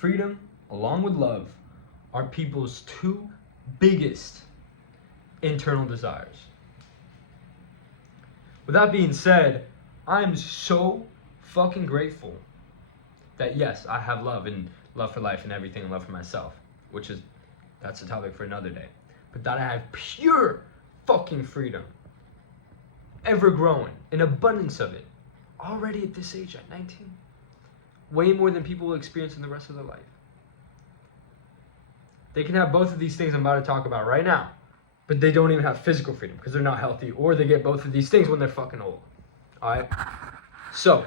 freedom, along with love, are people's two biggest internal desires. With that being said, I'm so fucking grateful that yes, I have love and love for life and everything and love for myself, that's a topic for another day. But that I have pure fucking freedom, ever growing, an abundance of it, already at this age, at 19. Way more than people will experience in the rest of their life. They can have both of these things I'm about to talk about right now, but they don't even have physical freedom because they're not healthy, or they get both of these things when they're fucking old. Alright? So,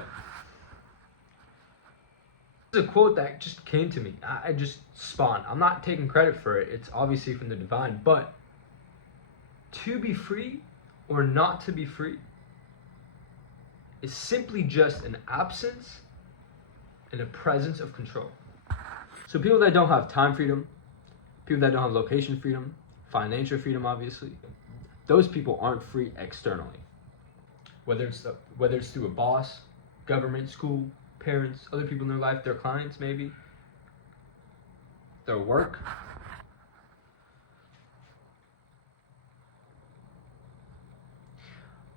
this is a quote that just came to me. I just spawned. I'm not taking credit for it. It's obviously from the divine, but to be free or not to be free is simply just an absence and a presence of control. So people that don't have time freedom, people that don't have location freedom, financial freedom, obviously, those people aren't free externally. Whether it's through a boss, government, school, parents, other people in their life, their clients maybe, their work.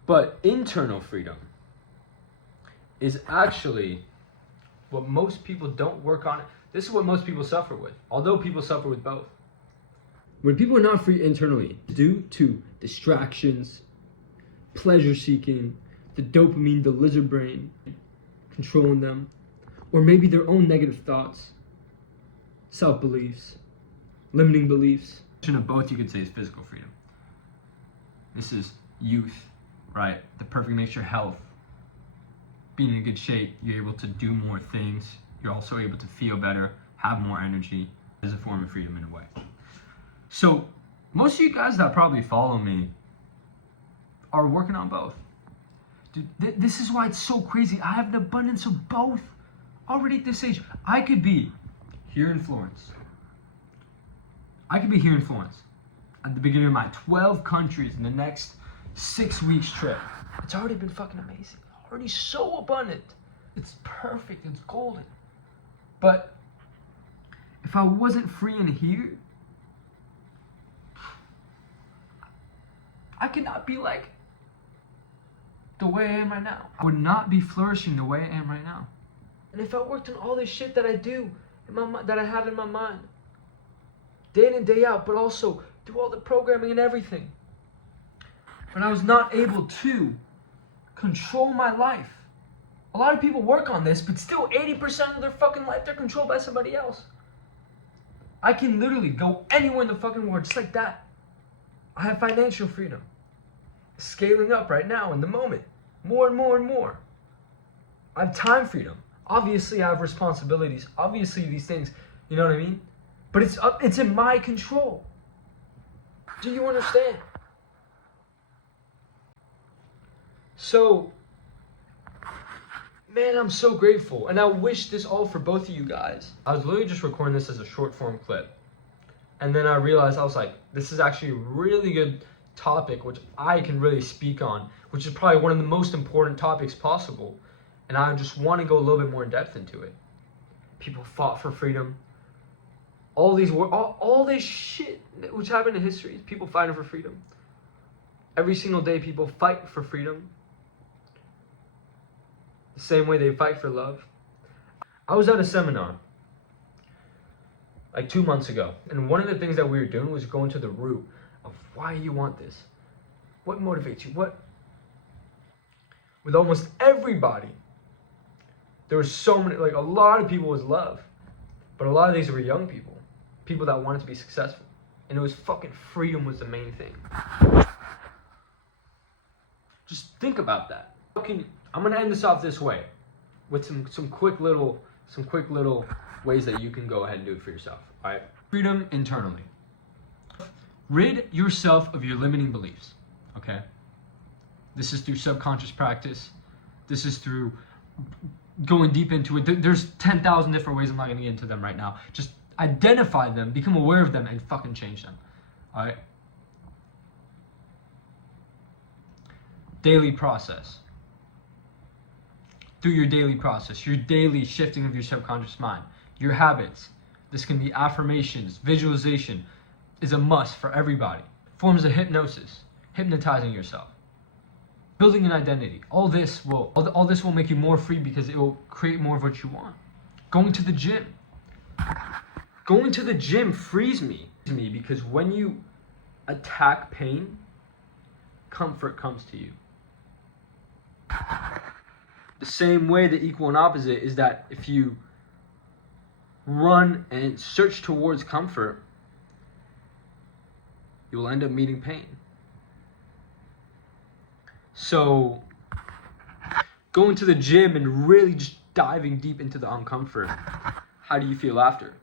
But internal freedom is actually what most people don't work on. This is what most people suffer with, although people suffer with both. When people are not free internally, due to distractions, pleasure seeking, the dopamine, the lizard brain controlling them, or maybe their own negative thoughts, self-beliefs, limiting beliefs. Of both, you could say, is physical freedom. This is youth, right? The perfect nature, health, being in good shape. You're able to do more things. You're also able to feel better, have more energy, as a form of freedom in a way. So most of you guys that probably follow me are working on both. Dude, this is why it's so crazy. I have an abundance of both already at this age. I could be here in Florence. I could be here in Florence at the beginning of my 12 countries in the next 6 weeks trip. It's already been fucking amazing. Already so abundant. It's perfect. It's golden. But if I wasn't free in here, I could not be like the way I am right now. I would not be flourishing the way I am right now. And if I worked on all this shit that I do, that I have in my mind, day in and day out, but also do all the programming and everything, but I was not able to control my life. A lot of people work on this, but still 80% of their fucking life, they're controlled by somebody else. I can literally go anywhere in the fucking world just like that. I have financial freedom. Scaling up right now in the moment. More and more and more. I have time freedom. Obviously I have responsibilities. Obviously these things, you know what I mean? But it's in my control. Do you understand? So, man, I'm so grateful. And I wish this all for both of you guys. I was literally just recording this as a short form clip. And then I realized, I was like, this is actually a really good topic, which I can really speak on, which is probably one of the most important topics possible. And I just want to go a little bit more in depth into it. People fought for freedom. All this shit which happened in history, people fighting for freedom. Every single day people fight for freedom. The same way they fight for love. I was at a seminar like 2 months ago, and one of the things that we were doing was going to the root of why you want this. What motivates you? With almost everybody, there was so many, like a lot of people was love, but a lot of these were young people that wanted to be successful, and it was fucking freedom was the main thing. Just think about that. I'm gonna end this off this way, with some quick little ways that you can go ahead and do it for yourself. All right. Freedom internally. Rid yourself of your limiting beliefs. Okay. This is through subconscious practice. This is through going deep into it. There's 10,000 different ways. I'm not gonna get into them right now. Just identify them, become aware of them, and fucking change them. All right. Daily process. Through your daily process, your daily shifting of your subconscious mind, your habits. This can be affirmations, visualization is a must for everybody. Forms of hypnosis, hypnotizing yourself. Building an identity. All this will make you more free because it will create more of what you want. Going to the gym. Going to the gym frees me because when you attack pain, comfort comes to you. The same way, the equal and opposite is that if you run and search towards comfort, you will end up meeting pain. So, going to the gym and really just diving deep into the uncomfort, how do you feel after?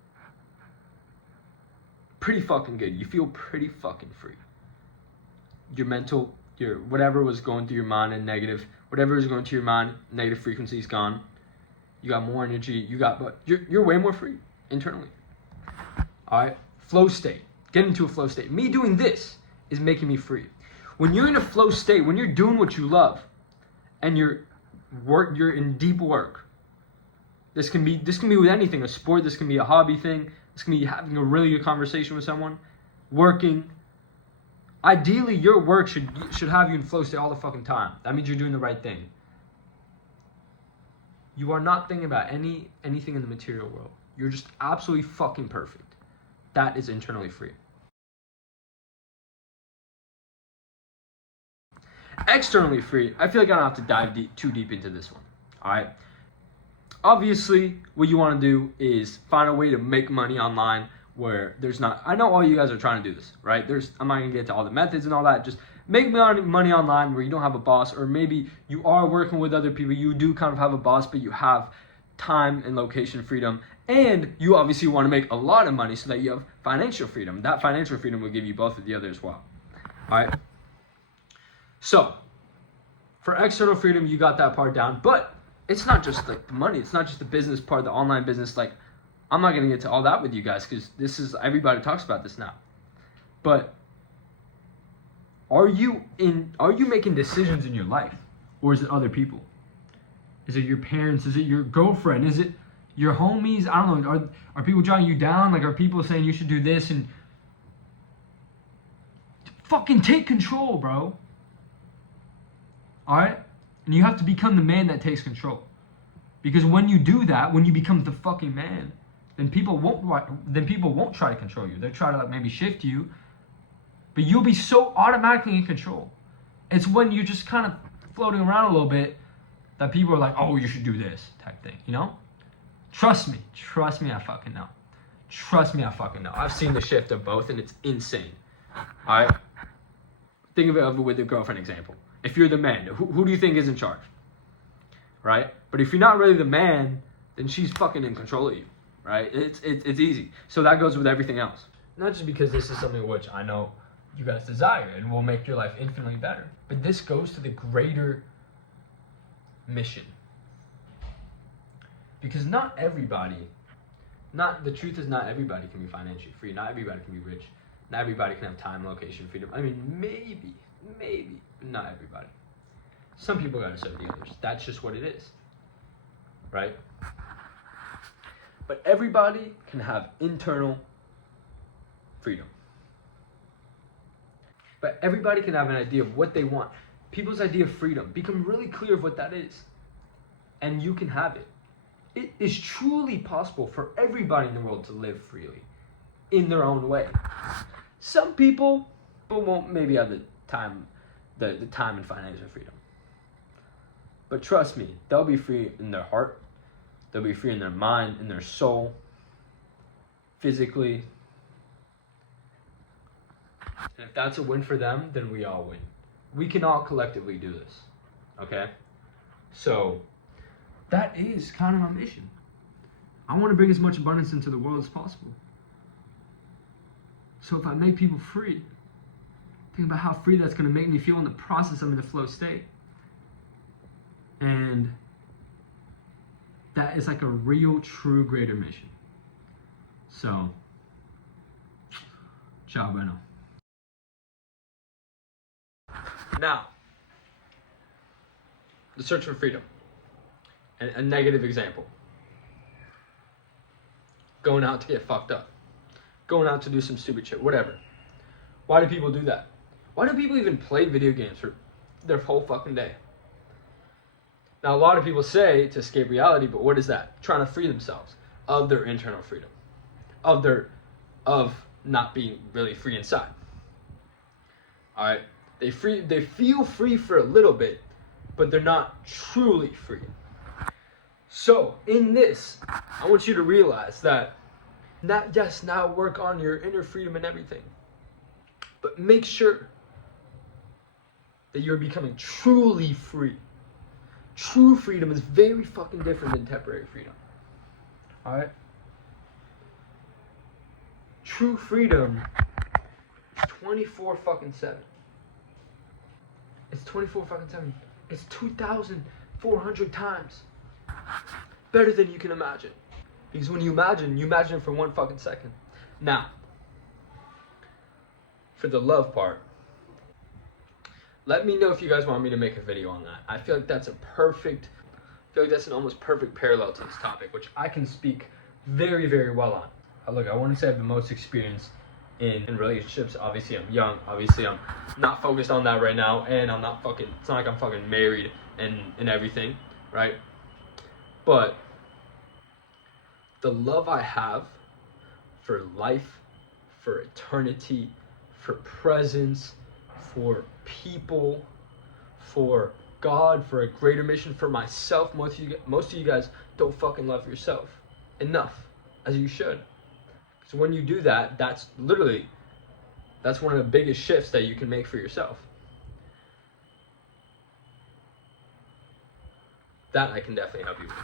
Pretty fucking good. You feel pretty fucking free. Your mental, your whatever was going through your mind and negative, whatever is going to your mind, negative frequency is gone. You got more energy. You're way more free internally. All right, flow state. Get into a flow state. Me doing this is making me free. When you're in a flow state, when you're doing what you love, and you're in deep work. This can be with anything, a sport. This can be a hobby thing. This can be having a really good conversation with someone, working. Ideally, your work should have you in flow state all the fucking time. That means you're doing the right thing. You are not thinking about anything in the material world. You're just absolutely fucking perfect. That is internally free. Externally free, I feel like I don't have to dive too deep into this one. All right. Obviously, what you want to do is find a way to make money online where there's not. I know all you guys are trying to do this, right? I'm not gonna get to all the methods and all that. Just make money online where you don't have a boss, or maybe you are working with other people. You do kind of have a boss, but you have time and location freedom, and you obviously want to make a lot of money so that you have financial freedom. That financial freedom will give you both of the other as well. All right. So, for external freedom, you got that part down, but it's not just like the money. It's not just the business part, the online business. Like, I'm not going to get to all that with you guys because everybody talks about this now. But are you making decisions in your life, or is it other people? Is it your parents? Is it your girlfriend? Is it your homies? I don't know. Are people drawing you down? Like, are people saying you should do this? And fucking take control, bro. All right? And you have to become the man that takes control. Because when you do that, when you become the fucking man, then people won't try to control you. They'll try to like maybe shift you, but you'll be so automatically in control. It's when you're just kind of floating around a little bit that people are like, oh, you should do this type thing, you know? Trust me, I fucking know. Trust me, I fucking know. I've seen the shift of both, and it's insane. All right? Think of it with the girlfriend example. If you're the man, who do you think is in charge? Right? But if you're not really the man, then she's fucking in control of you. Right? It's easy. So that goes with everything else. Not just because this is something which I know you guys desire and will make your life infinitely better, but this goes to the greater mission. Because not everybody can be financially free. Not everybody can be rich. Not everybody can have time, location, freedom. I mean, maybe, but not everybody. Some people gotta serve the others. That's just what it is. Right? But everybody can have internal freedom. But everybody can have an idea of what they want. People's idea of freedom. Become really clear of what that is. And you can have it. It is truly possible for everybody in the world to live freely in their own way. Some people won't maybe have the time and financial freedom. But trust me, they'll be free in their heart. They'll be free in their mind, in their soul, physically. And if that's a win for them, then we all win. We can all collectively do this. Okay? So, that is kind of my mission. I want to bring as much abundance into the world as possible. So if I make people free, think about how free that's going to make me feel in the process I'm in the flow state. And that is like a real, true, greater mission. So, ciao, bueno. Now, the search for freedom. A negative example. going out to get fucked up, going out to do some stupid shit, whatever. Why do people do that? Why do people even play video games for their whole fucking day? Now, a lot of people say to escape reality, but what is that? Trying to free themselves of their internal freedom, of not being really free inside. All right, they feel free for a little bit, but they're not truly free. So in this, I want you to realize that now work on your inner freedom and everything, but make sure that you're becoming truly free. True freedom is very fucking different than temporary freedom. All right. True freedom is 24 fucking 7. It's 24 fucking 7. It's 2,400 times better than you can imagine. Because when you imagine it for 1 fucking second. Now, for the love part, let me know if you guys want me to make a video on that. I feel like that's an almost perfect parallel to this topic, which I can speak very, very well on. Look, I want to say I have the most experience in relationships. Obviously, I'm young. Obviously, I'm not focused on that right now, and it's not like I'm fucking married and everything, right? But the love I have for life, for eternity, for presence, for people, for God, for a greater mission, for myself. Most of you guys don't fucking love yourself enough, as you should. So when you do that, that's one of the biggest shifts that you can make for yourself. That I can definitely help you with.